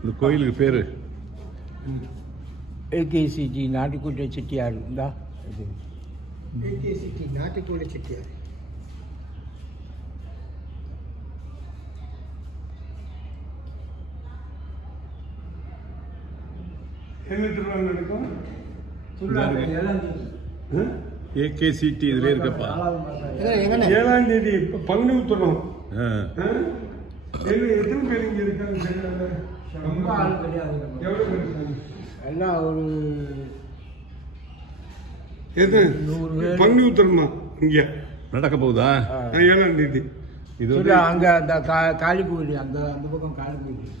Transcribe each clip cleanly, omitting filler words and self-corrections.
இந்த கோயிலுக்கு பேரு ஏகேசிடி நாட்டுக்கோட்டை செட்டியார் இருந்தா ஏகேசிடி நாட்டுக்கோட்டை செட்டியார். என்ன திருவிழா நடக்கும்? ஏகேசிடி இதுல இருக்கப்பா. 7ஆம் தேதி பங்குனி உத்திரம். எத்தனை பேர் இங்க இருக்காங்க? எவ்வளவு பேர் இருக்காங்க? எல்லாம் ஒரு எது பங்குனி உத்திரமா இங்க நடக்க போகுதா? 7ஆம் தேதி. இது அங்க அந்த காளி கோயில் அந்த பக்கம்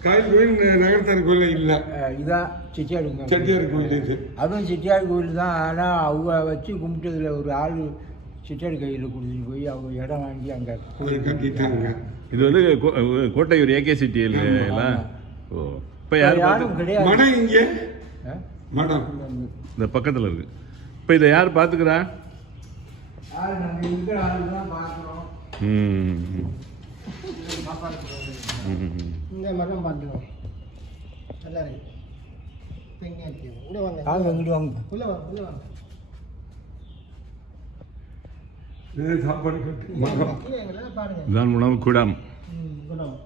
காளி கோயில் நகரத்தார் கோயில் இல்ல, இதான் செட்டியார் செட்டியார் கோயில். இது அதுவும் செட்டியார் கோயில் தான். ஆனா அவங்க வச்சு கும்பிட்டதுல ஒரு ஆள் செட்டியார் கையில் கொடுத்துட்டு போய் அவங்க இடம் வாங்கி அங்க கட்டிட்டாங்க. இது வந்து கோட்டையூர் ஏகேசிடி எல்லாம். ஓ, இப்ப யாரும் கிடையாது. மடம் இங்க மடம் இந்த பக்கத்துல இருக்கு. இப்ப இதை யார் பாத்துக்கிறா? நம்ம இருக்கிற ஆள் தான் பாக்குறோம். இந்த மரம் பார்த்துக்கோங்க, நல்லா இருக்கு. உள்ள வாங்க, உள்ள வாங்க, உள்ள வாங்க. சாப்பாடு கட்டு பாருங்க, இதான் உணவு கூடம். குணம்